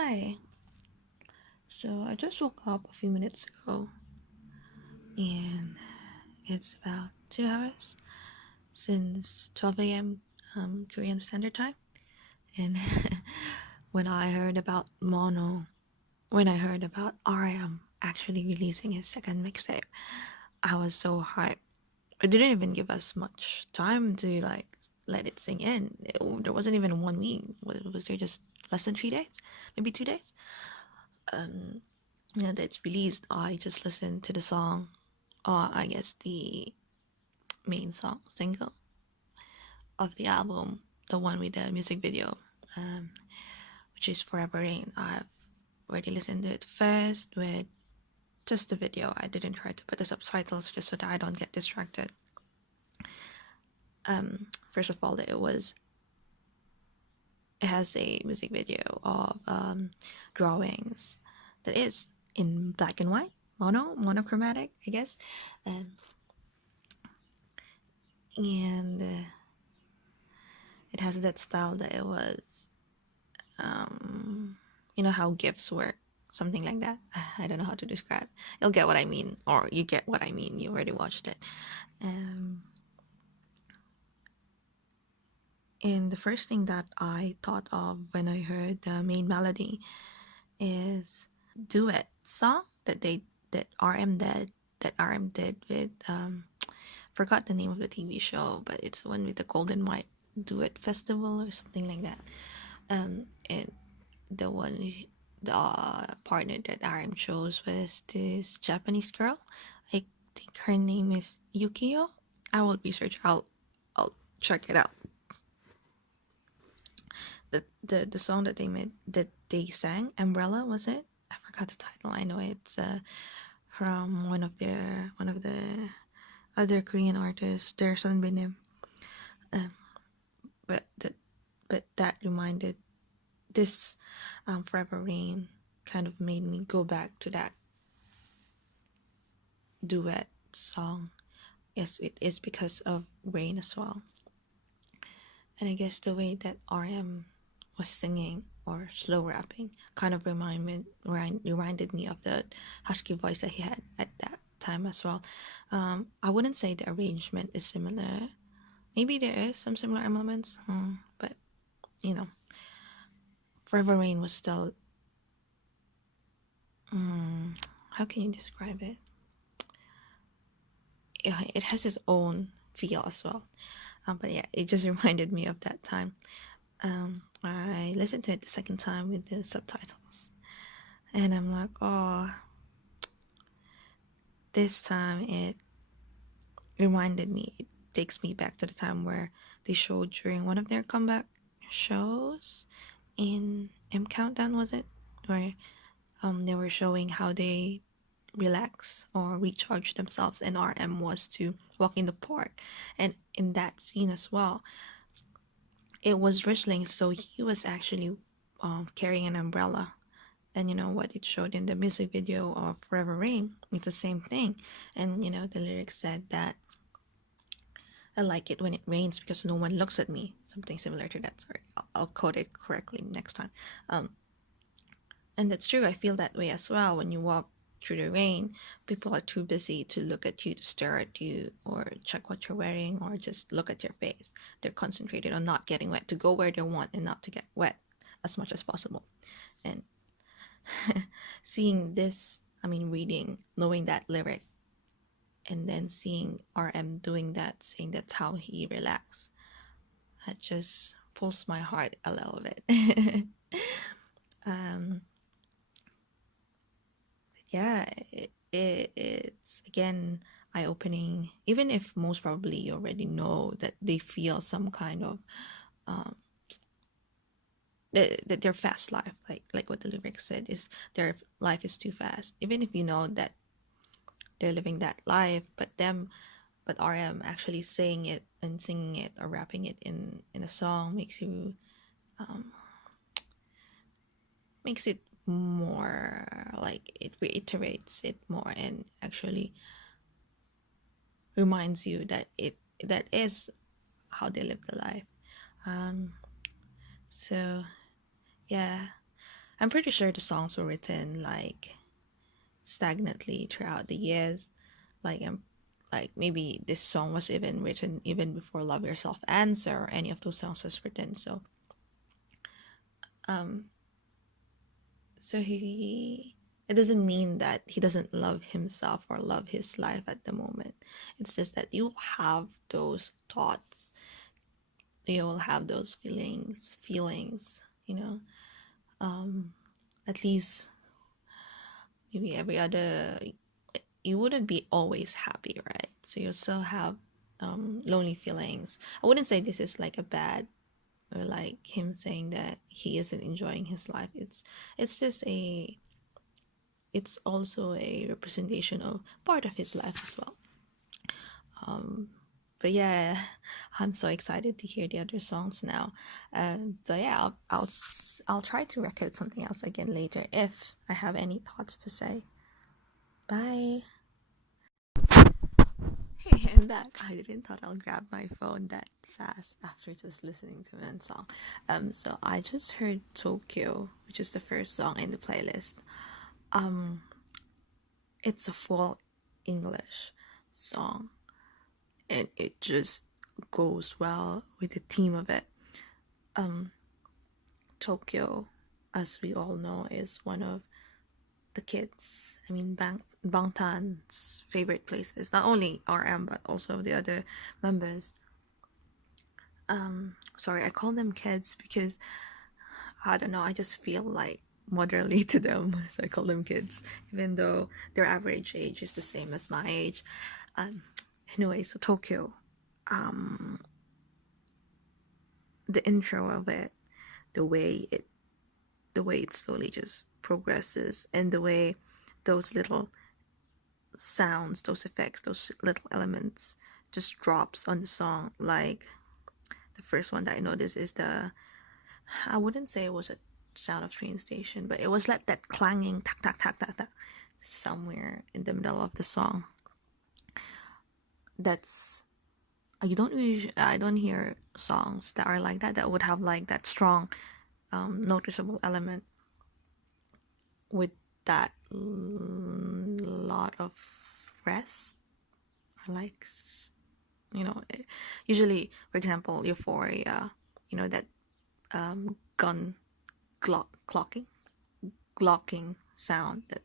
Hi. So I just woke up a few minutes ago and it's about 2 hours since 12 a.m. Korean Standard Time. And when I heard about when I heard about RM actually releasing his second mixtape, I was so hyped. It didn't even give us much time to let it sink in. There wasn't even 1 week. Was there just less than 3 days? Maybe 2 days? Um, that it's released, I just listened to the song, or I guess the main song, single of the album, the one with the music video, um, which is Forever Rain. I've already listened to it first with just the video. I didn't try to put the subtitles just so that I don't get distracted. First of all, it has a music video of drawings that is in black and white, monochromatic, I guess. And it has that style that it was, you know how gifs work, something like that. I don't know how to describe. You'll get what I mean, or you get what I mean. You already watched it. And the first thing that I thought of when I heard the main melody is duet song that RM did with forgot the name of the TV show, but it's the one with the Golden White Duet Festival or something like that. And the partner that RM chose was this Japanese girl. I think her name is Yukio. I will research. I'll check it out. The song that they sang, Umbrella, was it? I forgot the title. I know it's from one of the other Korean artists, their Sunbinim. But that reminded this Forever Rain kind of made me go back to that duet song. Yes, it is because of Rain as well. And I guess the way that RM was singing or slow rapping kind of reminded me of the husky voice that he had at that time as well. I wouldn't say the arrangement is similar. Maybe there is some similar elements, but you know, Forever Rain was still. How can you describe it? It has its own feel as well. But yeah, it just reminded me of that time. I listened to it the second time with the subtitles, and I'm like, oh, this time it reminded me. It takes me back to the time where they showed during one of their comeback shows in M Countdown, was it? Where they were showing how they relax or recharge themselves, and RM was to walk in the park. And in that scene as well, it was drizzling, so he was actually carrying an umbrella. And you know what it showed in the music video of Forever Rain, it's the same thing. And you know, the lyrics said that I like it when it rains because no one looks at me, something similar to that. Sorry, I'll quote it correctly next time. And that's true. I feel that way as well. When you walk through the rain, people are too busy to look at you, to stare at you, or check what you're wearing, or just look at your face. They're concentrated on not getting wet, to go where they want and not to get wet as much as possible. And seeing this, reading, knowing that lyric, and then seeing RM doing that, saying that's how he relaxed, that just pulls my heart a little bit. Yeah, it's again eye-opening, even if most probably you already know that they feel some kind of that their fast life, like what the lyrics said, is their life is too fast. Even if you know that they're living that life, but RM actually saying it and singing it or rapping it in a song makes it more, like it reiterates it more and actually reminds you that that is how they live the life. So yeah, I'm pretty sure the songs were written like stagnantly throughout the years. Like like maybe this song was even written even before Love Yourself Answer or any of those songs was written. Um so he it doesn't mean that he doesn't love himself or love his life at the moment. It's just that you have those thoughts, you will have those feelings, you know. At least maybe every other, you wouldn't be always happy, right? So you'll still have lonely feelings. I wouldn't say this is like a bad, or like him saying that he isn't enjoying his life. It's just a, it's also a representation of part of his life as well. um but yeah, I'm so excited to hear the other songs now. So yeah, I'll try to record something else again later if I have any thoughts to say. Bye. Hey, I'm back. I didn't thought I'll grab my phone that fast after just listening to one song. So I just heard Tokyo, which is the first song in the playlist. Um, it's a full English song, and it just goes well with the theme of it. Tokyo, as we all know, is one of the kids, I mean, Bangtan's favorite places. Not only RM, but also the other members. Sorry, I call them kids because I don't know, I just feel like motherly to them. So I call them kids, even though their average age is the same as my age. Anyway, so Tokyo, the intro of it, the way it slowly just progresses, and the way those little sounds, those effects, those little elements just drops on the song. Like the first one that I noticed is I wouldn't say it was a sound of train station, but it was like that clanging tak tak tak tak tak somewhere in the middle of the song. That's, I don't hear songs that are like that, that would have like that strong noticeable element with that lot of rest, or like, you know, usually, for example, Euphoria, you know, that gun clocking sound, that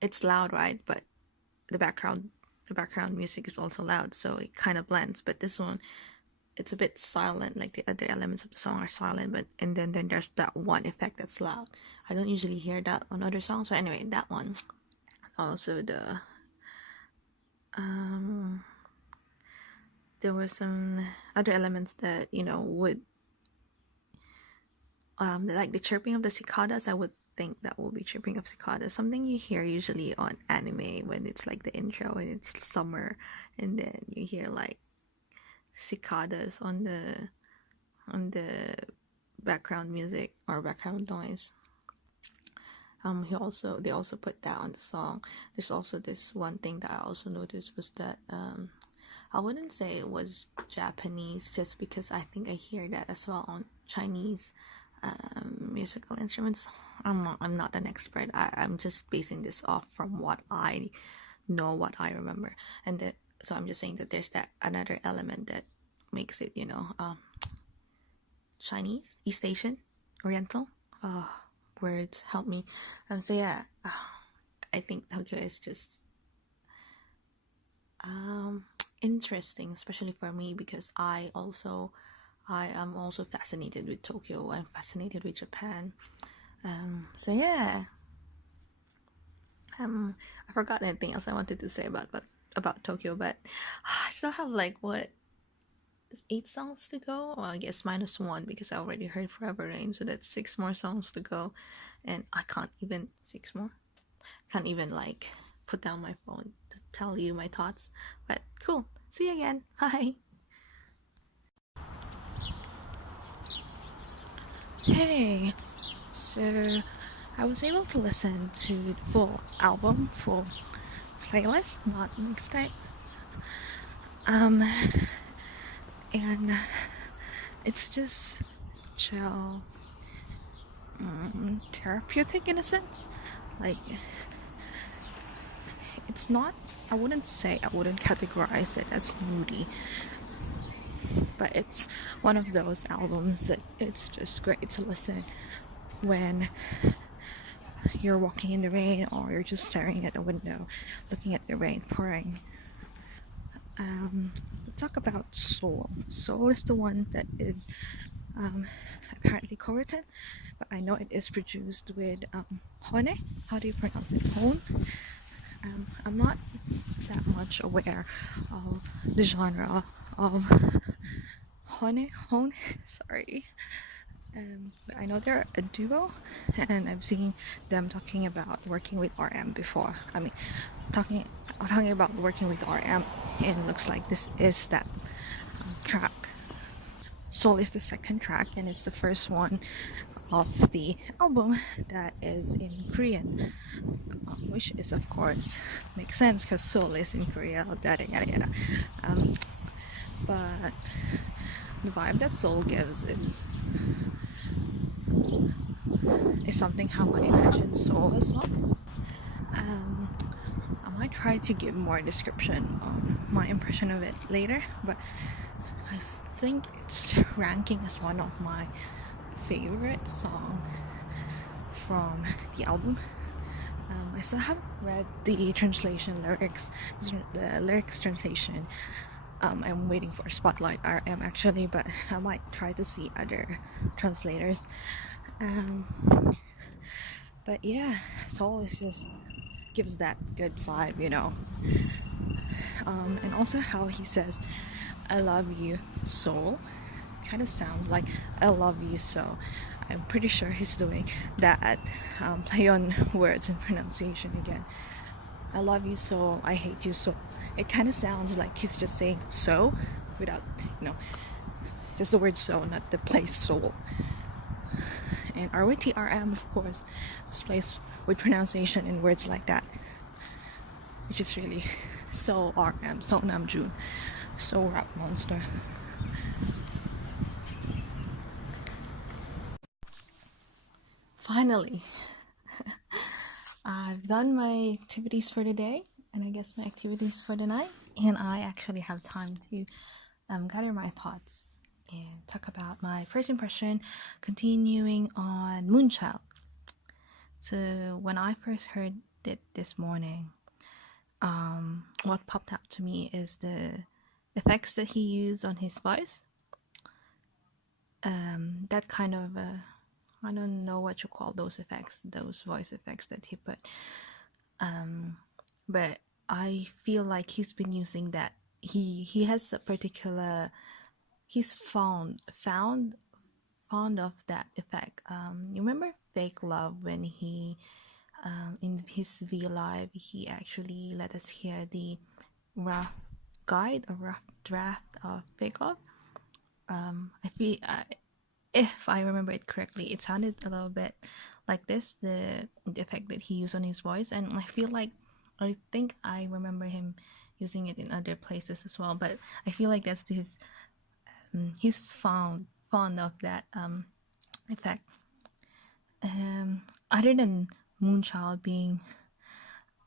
it's loud, right? But the background music is also loud, so it kind of blends. But this one, it's a bit silent. Like the other elements of the song are silent, but and then there's that one effect that's loud. I don't usually hear that on other songs. So anyway, that one. Also there were some other elements that, you know, would like the chirping of the cicadas. I would think that will be chirping of cicadas, something you hear usually on anime when it's like the intro and it's summer, and then you hear like cicadas on the background music or background noise. They also put that on the song. There's also this one thing that I also noticed was that I wouldn't say it was Japanese, just because I think I hear that as well on Chinese musical instruments. I'm not an expert. I'm just basing this off from what I know, what I remember, and that, so I'm just saying that there's that another element that makes it, you know, Chinese, East Asian, Oriental. Words help me. So yeah, I think Tokyo is just interesting, especially for me, because I am also fascinated with Tokyo. I'm fascinated with Japan. So yeah. I forgot anything else I wanted to say about Tokyo, but I still have like what, 8 songs to go. Well, I guess -1 because I already heard Forever Rain, so that's 6 more songs to go, and I can't even 6 more. Can't even like put down my phone to tell you my thoughts. But cool. See you again. Bye. Hey. So I was able to listen to the full album, full playlist, not mixtape. And it's just chill. therapeutic in a sense. Like, it's not, I wouldn't categorize it as moody, but it's one of those albums that it's just great to listen when you're walking in the rain or you're just staring at a window looking at the rain pouring. Let's talk about Soul. Soul is the one that is apparently co-written, but I know it is produced with Hone. How do you pronounce it? Hone? I'm not that much aware of the genre of Hone. Sorry. But I know they're a duo, and I've seen them talking about working with RM before. I mean, talking about working with RM, and it looks like this is that track. Soul is the second track, and it's the first one of the album that is in Korean, which is of course makes sense because Seoul is in Korea. Yada yada yada. But the vibe that Seoul gives is something how I imagine Seoul as well. I might try to give more description on my impression of it later, but I think it's ranking as one of my favorite songs from the album. I still haven't read the lyrics translation. I'm waiting for Spotlight RM actually, but I might try to see other translators. But yeah, Soul is just gives that good vibe, you know. And also how he says, "I love you, Soul," kind of sounds like "I love you so." I'm pretty sure he's doing that play on words and pronunciation again. I love you so, I hate you so. It kind of sounds like he's just saying so without, just the word so, not the place soul. And RYTRM, of course, just plays with pronunciation in words like that, which is really so RM, so Namjoon, so rap monster. Finally, I've done my activities for the day, and I guess my activities for the night, and I actually have time to gather my thoughts and talk about my first impression, continuing on Moonchild. So when I first heard it this morning, what popped out to me is the effects that he used on his voice. That kind of I don't know what you call those effects, those voice effects that he put. But I feel like he's been using that. He has a particular. He's fond of that effect. You remember Fake Love when he in his V Live he actually let us hear the rough guide or rough draft of Fake Love. I feel if I remember it correctly, it sounded a little bit like this, the effect that he used on his voice, and I think I remember him using it in other places as well. But I feel like that's his. He's fond of that effect. Other than Moonchild being,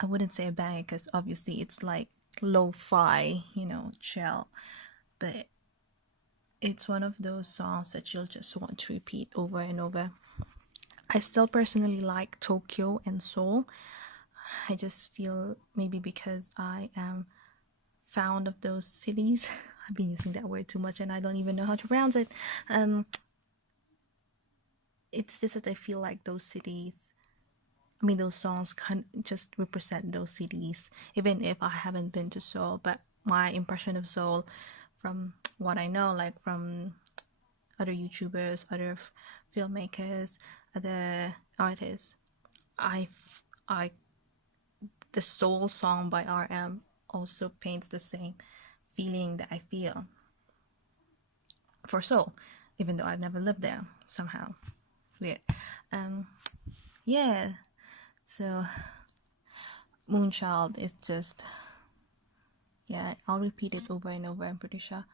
I wouldn't say a banger because obviously it's like lo-fi, chill, but it's one of those songs that you'll just want to repeat over and over. I still personally like Tokyo and Seoul. I just feel maybe because I am fond of those cities. I've been using that word too much and I don't even know how to pronounce it. It's just that I feel like those songs can just represent those cities, even if I haven't been to Seoul. But my impression of Seoul, from what I know, like from other YouTubers, other filmmakers, other artists, the Soul song by RM also paints the same feeling that I feel for Seoul, even though I've never lived there. Somehow weird. Yeah, so Moonchild is just, I'll repeat it over and over, I'm pretty sure.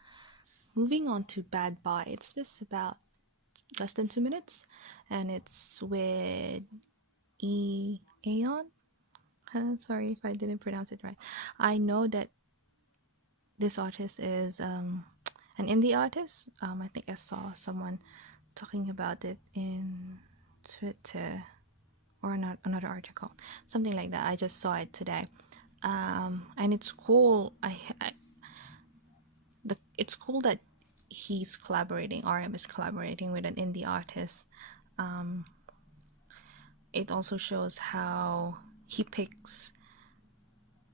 Moving on to Bad Boy, it's just about less than 2 minutes, and it's with Aeon. Sorry if I didn't pronounce it right. I know that this artist is an indie artist. I think I saw someone talking about it in Twitter or another article, something like that. I just saw it today, and it's cool. It's cool that he's collaborating. RM is collaborating with an indie artist. It also shows how he picks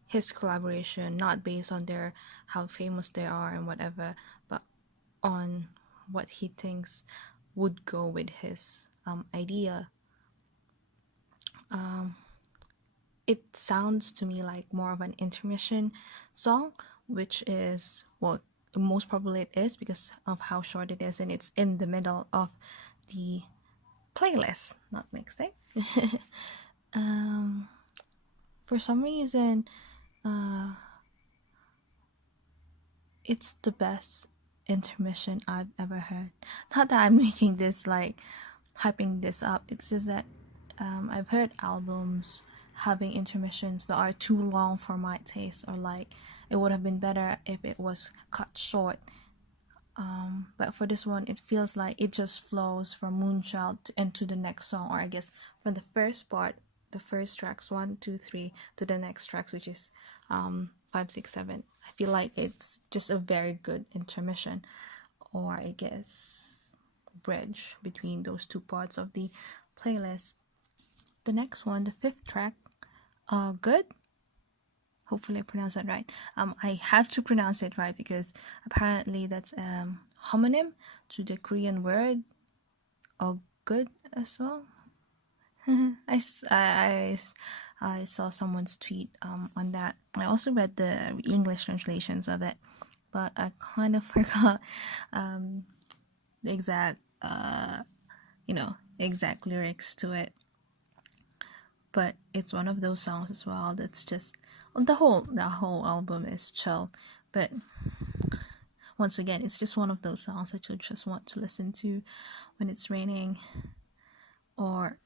his collaboration not based on their how famous they are and whatever, but on what he thinks would go with his idea. It sounds to me like more of an intermission song, which is what most probably it is because of how short it is, and it's in the middle of the playlist, not mixtape. For some reason, it's the best intermission I've ever heard. Not that I'm making this like hyping this up. It's just that I've heard albums having intermissions that are too long for my taste, or like it would have been better if it was cut short. But for this one, it feels like it just flows from Moonchild into the next song, or I guess from the first part, the first tracks 1, 2, 3 to the next tracks, which is 5, 6, 7. I feel like it's just a very good intermission, or I guess bridge between those two parts of the playlist. The next one, the fifth track, Good. Hopefully I pronounced that right. I have to pronounce it right because apparently that's homonym to the Korean word good as well. I saw someone's tweet on that. I also read the English translations of it, but I kind of forgot the exact exact lyrics to it. But it's one of those songs as well that's just the whole album is chill, but once again, it's just one of those songs that you just want to listen to when it's raining, or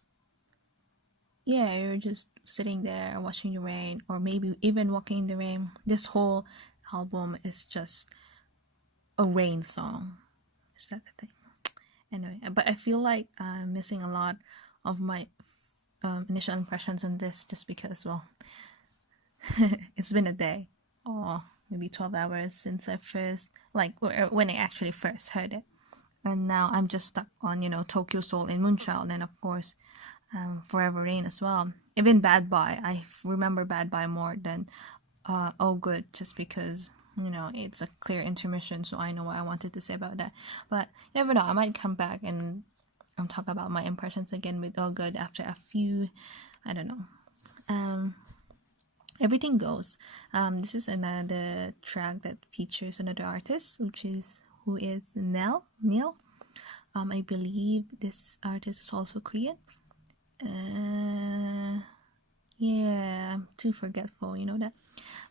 you're just sitting there watching the rain, or maybe even walking in the rain. This whole album is just a rain song. Is that the thing? Anyway, but I feel like I'm missing a lot of my initial impressions on this just because, well, it's been a day, or maybe 12 hours since I first, like, when I actually first heard it. And now I'm just stuck on, Tokyo Soul and Moonchild, and of course, Forever Rain as well. Even Bad Boy, I remember Bad Boy more than Oh Good, just because, it's a clear intermission, so I know what I wanted to say about that. But you never know, I might come back and talk about my impressions again with Oh Good after a few, I don't know. Everything Goes. This is another track that features another artist, who is Neil. I believe this artist is also Korean. I'm too forgetful, you know that.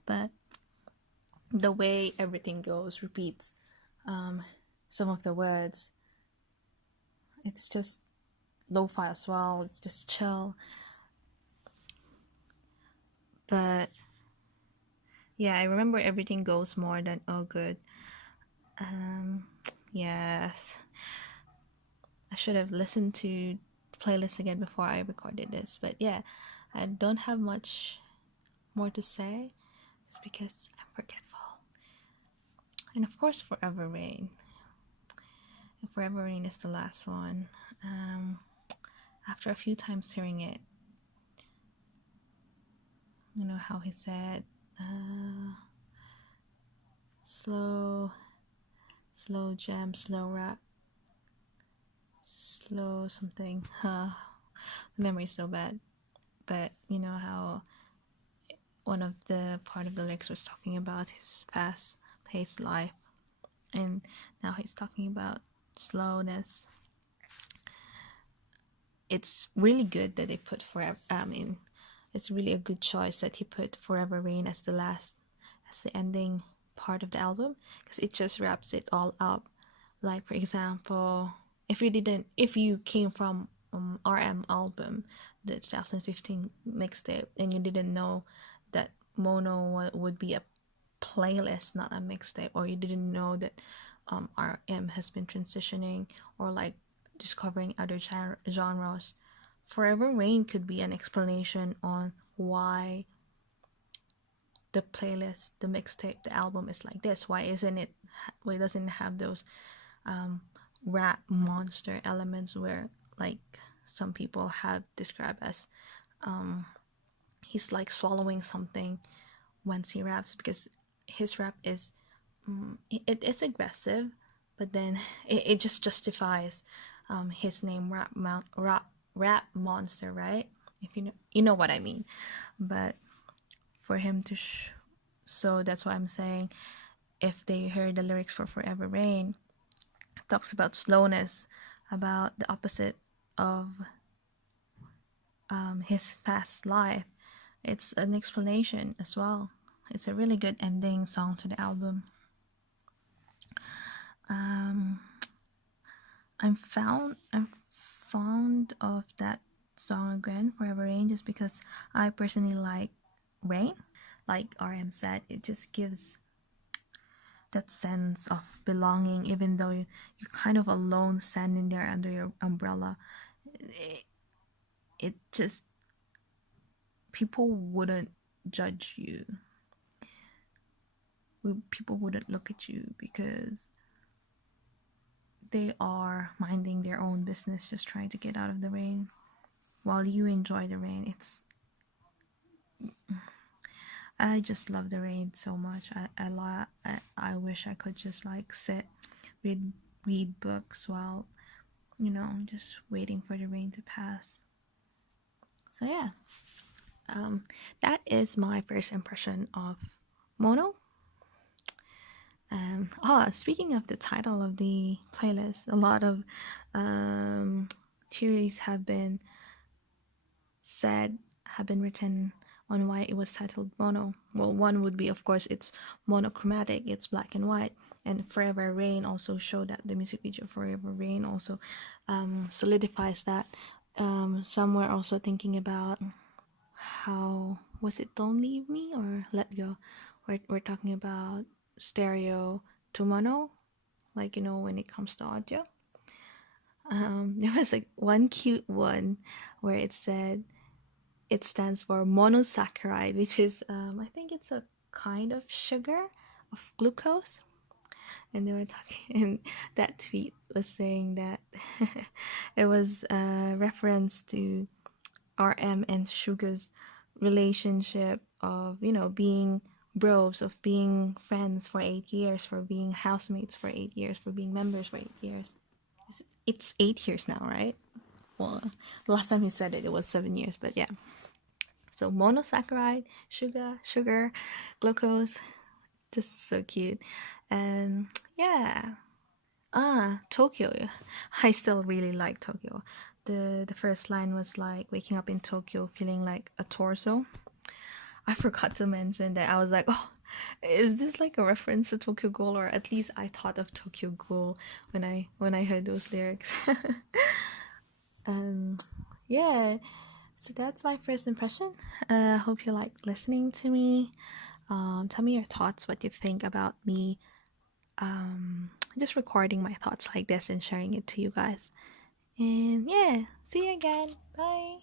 But the way Everything Goes repeats some of the words, it's just lo-fi as well. It's just chill. But yeah, I remember Everything Goes more than Oh Good. Yes, I should have listened to the playlist again before I recorded this. But yeah, I don't have much more to say just because I'm forgetful. And of course, Forever Rain. Forever Rain is the last one. After a few times hearing it, you know how he said, slow jam, slow rap, slow something. The memory is so bad. But you know how one of the part of the lyrics was talking about his fast-paced life, and now he's talking about slowness. It's really good that they put forever. It's really a good choice that he put Forever Rain as the ending part of the album, because it just wraps it all up. Like, for example, if you came from RM album, the 2015 mixtape, and you didn't know that Mono would be a playlist, not a mixtape, or you didn't know that RM has been transitioning or like discovering other genres, Forever Rain could be an explanation on why the playlist, the mixtape, the album is like this. Why doesn't it have those rap monster elements where like some people have described as he's like swallowing something once he raps, because his rap is it is aggressive, but then it just justifies his name, rap monster, right? If you know what I mean. But for him to so that's why I'm saying, if they heard the lyrics for Forever Rain, it talks about slowness, about the opposite of his fast life. It's an explanation as well. It's a really good ending song to the album. I'm fond of that song again, Forever Rain, just because I personally like rain. Like RM said, it just gives that sense of belonging, even though you're kind of alone standing there under your umbrella. It just, people wouldn't judge you. People wouldn't look at you because they are minding their own business, just trying to get out of the rain while you enjoy the rain. I just love the rain so much. I wish I could just like sit, read books while, just waiting for the rain to pass. So yeah, that is my first impression of Mono. Speaking of the title of the playlist, a lot of theories have been written on why it was titled Mono. Well, one would be, of course, it's monochromatic, it's black and white, and Forever Rain also showed that. The music video Forever Rain also solidifies that. Some were also thinking about how, was it Don't Leave Me or Let Go? We're talking about stereo to mono, like, when it comes to audio. There was like one cute one where it said it stands for monosaccharide, which is I think it's a kind of sugar, of glucose. And they were talking, and that tweet was saying that it was a reference to RM and Suga's relationship of, being bros, of being friends for 8 years, for being housemates for 8 years, for being members for 8 years. It's 8 years now, right? Well, the last time he said it was 7 years, but yeah. So monosaccharide, sugar, glucose, just so cute. And yeah. Tokyo. I still really like Tokyo. The first line was like, waking up in Tokyo feeling like a torso. I forgot to mention that. I was like, oh, is this like a reference to Tokyo Ghoul? Or at least I thought of Tokyo Ghoul when I heard those lyrics. Yeah, so that's my first impression. Hope you like listening to me. Tell me your thoughts, what you think about me just recording my thoughts like this and sharing it to you guys. And yeah, see you again. Bye.